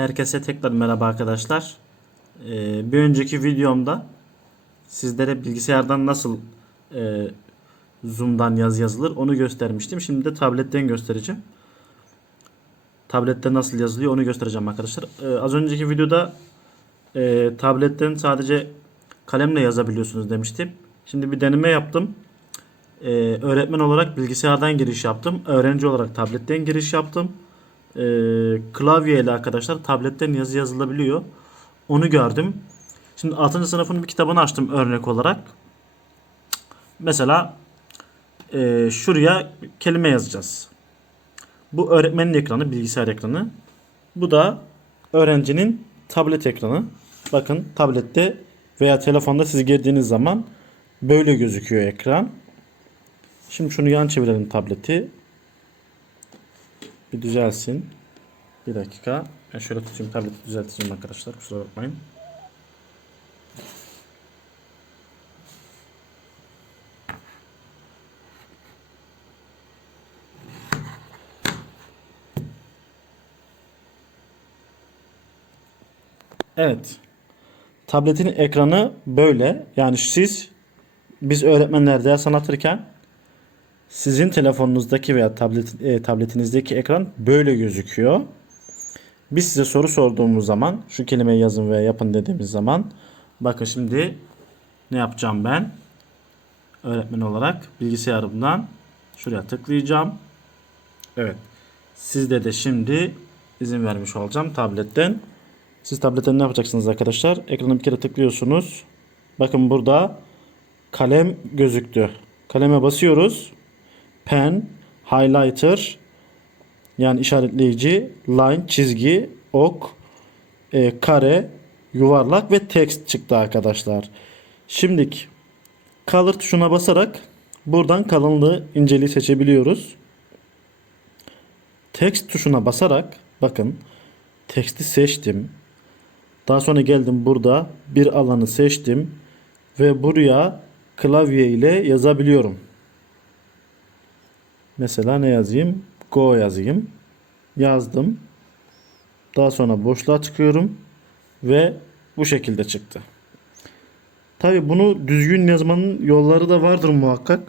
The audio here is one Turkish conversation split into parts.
Herkese tekrar merhaba arkadaşlar. Ee, bir önceki videomda sizlere bilgisayardan nasıl e, Zoom'dan yazı yazılır onu göstermiştim. Şimdi de tabletten göstereceğim. Tablette nasıl yazılıyor onu göstereceğim arkadaşlar. Ee, az önceki videoda e, tabletten sadece kalemle yazabiliyorsunuz demiştim. Şimdi bir deneme yaptım. Ee, öğretmen olarak bilgisayardan giriş yaptım. Öğrenci olarak tabletten giriş yaptım. Ee, klavye ile arkadaşlar tabletten yazı yazılabiliyor. Onu gördüm. Şimdi 6. sınıfın bir kitabını açtım örnek olarak. Mesela e, şuraya kelime yazacağız. Bu öğretmenin ekranı, bilgisayar ekranı. Bu da öğrencinin tablet ekranı. Bakın tablette veya telefonda siz girdiğiniz zaman böyle gözüküyor ekran. Şimdi şunu yan çevirelim tableti. Bir düzelsin. Bir dakika. Ben şöyle tutayım tableti düzelteceğim arkadaşlar. Kusura bakmayın. Evet. Tabletin ekranı böyle. Yani siz biz öğretmenler ders anlatırken sizin telefonunuzdaki veya tablet, e, tabletinizdeki ekran böyle gözüküyor. Biz size soru sorduğumuz zaman şu kelimeyi yazın veya yapın dediğimiz zaman bakın şimdi ne yapacağım ben? Öğretmen olarak bilgisayarımdan şuraya tıklayacağım. Evet. Sizde de şimdi izin vermiş olacağım tabletten. Siz tabletten ne yapacaksınız arkadaşlar? Ekrana bir kere tıklıyorsunuz. Bakın burada kalem gözüktü. Kaleme basıyoruz. Pen, highlighter yani işaretleyici, line, çizgi, ok, e, kare, yuvarlak ve text çıktı arkadaşlar. Şimdilik color tuşuna basarak buradan kalınlığı, inceliği seçebiliyoruz. Text tuşuna basarak bakın teksti seçtim. Daha sonra geldim burada bir alanı seçtim ve buraya klavye ile yazabiliyorum. Mesela ne yazayım? Go yazayım. Yazdım. Daha sonra boşluğa çıkıyorum ve bu şekilde çıktı. Tabi bunu düzgün yazmanın yolları da vardır muhakkak.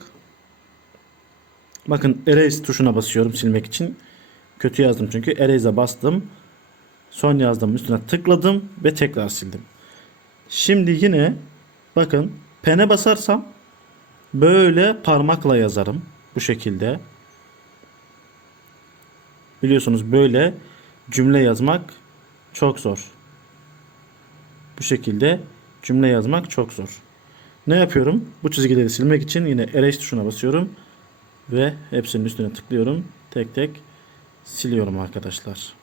Bakın erase tuşuna basıyorum silmek için. Kötü yazdım çünkü. Erase'e bastım. Son yazdım üstüne tıkladım ve tekrar sildim. Şimdi yine bakın pene basarsam böyle parmakla yazarım. Bu şekilde. Biliyorsunuz böyle cümle yazmak çok zor. Bu şekilde cümle yazmak çok zor. Ne yapıyorum? Bu çizgileri silmek için yine erase tuşuna basıyorum ve hepsinin üstüne tıklıyorum. Tek tek siliyorum arkadaşlar.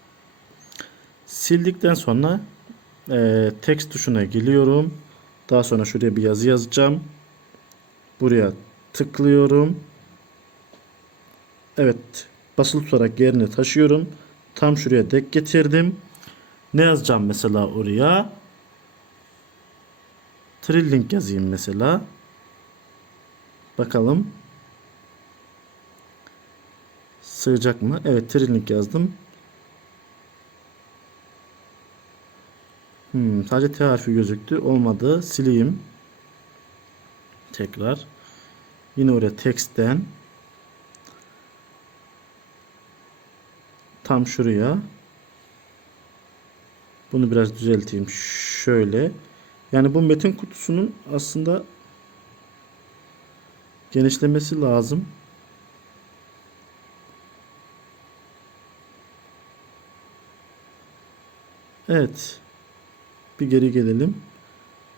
Sildikten sonra e, text tuşuna geliyorum. Daha sonra şuraya bir yazı yazacağım. Buraya tıklıyorum. Evet. Basılı tutarak yerine taşıyorum. Tam şuraya dek getirdim. Ne yazacağım mesela oraya? Trilling yazayım mesela. Bakalım. Sığacak mı? Evet trilling yazdım. Hmm, sadece T harfi gözüktü. Olmadı. Sileyim. Tekrar. Yine oraya text'ten tam şuraya bunu biraz düzelteyim. Şöyle. Yani bu metin kutusunun aslında genişlemesi lazım. Evet. Bir geri gelelim.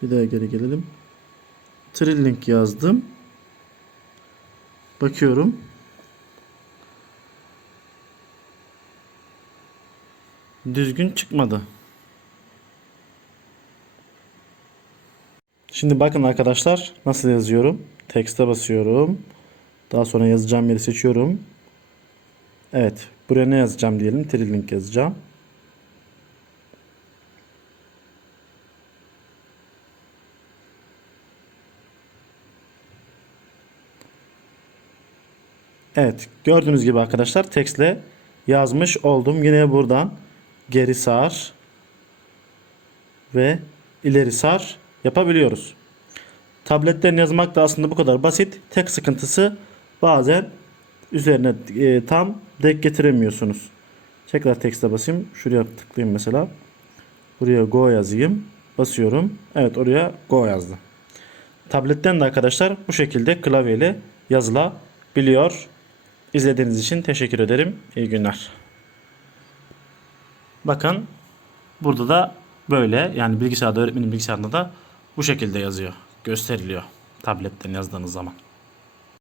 Bir daha geri gelelim. Trilling yazdım. Bakıyorum. Düzgün çıkmadı. Şimdi bakın arkadaşlar nasıl yazıyorum. Text'e basıyorum. Daha sonra yazacağım yeri seçiyorum. Evet. Buraya ne yazacağım diyelim. Trilling yazacağım. Evet gördüğünüz gibi arkadaşlar tekstle yazmış oldum. Yine buradan geri sar ve ileri sar yapabiliyoruz. Tabletten yazmak da aslında bu kadar basit. Tek sıkıntısı bazen üzerine e, tam denk getiremiyorsunuz. Tekrar tekste basayım. Şuraya tıklayayım mesela. Buraya go yazayım. Basıyorum. Evet oraya go yazdı. Tabletten de arkadaşlar bu şekilde klavyeyle yazılabiliyor. İzlediğiniz için teşekkür ederim. İyi günler. Bakın burada da böyle yani bilgisayarda öğretmenin bilgisayarında da bu şekilde yazıyor. Gösteriliyor tabletten yazdığınız zaman.